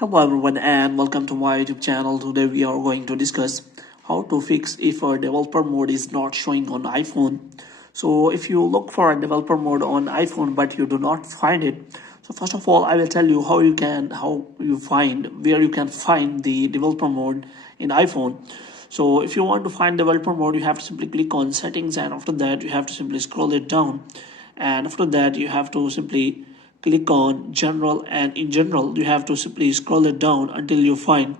Hello everyone and welcome to my YouTube channel. Today we are going to discuss how to fix if a developer mode is not showing on iPhone. So if you look for a developer mode on iPhone but you do not find it, so first of all I will tell you how you can where you can find the developer mode in iPhone. So if you want to find developer mode, you have to simply click on settings, and after that you have to simply scroll it down, and after that you have to simply click on general, and in general you have to simply scroll it down until you find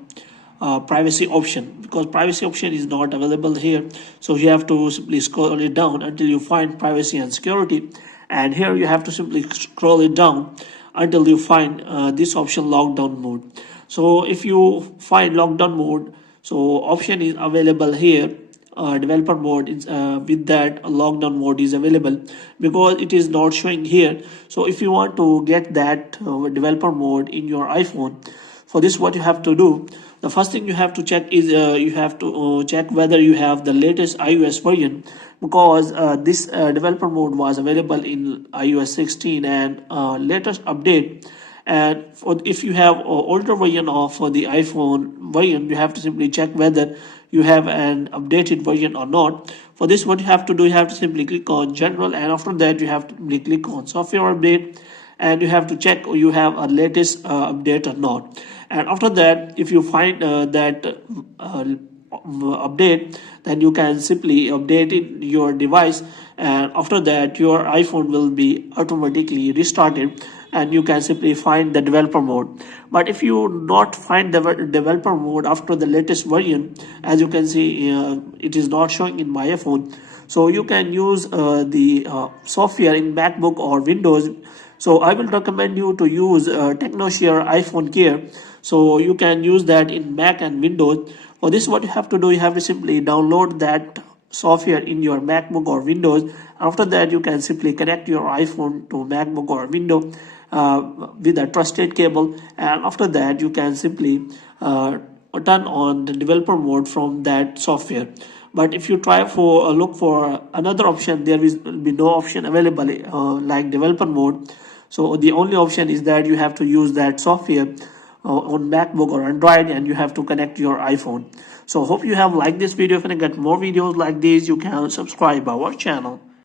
privacy option, because privacy option is not available here. So you have to simply scroll it down until you find privacy and security, and here you have to simply scroll it down until you find this option, lockdown mode. So if you find lockdown mode, so option is available here, developer mode is with that lockdown mode is available, because it is not showing here. So if you want to get that developer mode in your iPhone, for this what you have to do, the first thing you have to check is you have to check whether you have the latest iOS version, because this developer mode was available in iOS 16 and latest update. And if you have older version of the iPhone version, you have to simply check whether you have an updated version or not. For this, what you have to do, you have to simply click on general, and after that you have to simply click on software update, and you have to check you have a latest update or not. And after that, if you find that update, then you can simply update it your device, and after that your iPhone will be automatically restarted, and you can simply find the developer mode. But if you not find the developer mode after the latest version, as you can see it is not showing in my iPhone, so you can use the software in MacBook or Windows. So I will recommend you to use TechnoShare iPhone Care. So you can use that in Mac and Windows. For this, what you have to do, you have to simply download that software in your MacBook or Windows. After that, you can simply connect your iPhone to MacBook or Windows with a trusted cable, and after that you can simply turn on the developer mode from that software. But if you try for look for another option, there will be no option available like developer mode. So the only option is that you have to use that software on MacBook or Android, and you have to connect your iPhone. So hope you have liked this video. If you get more videos like this, you can subscribe our channel.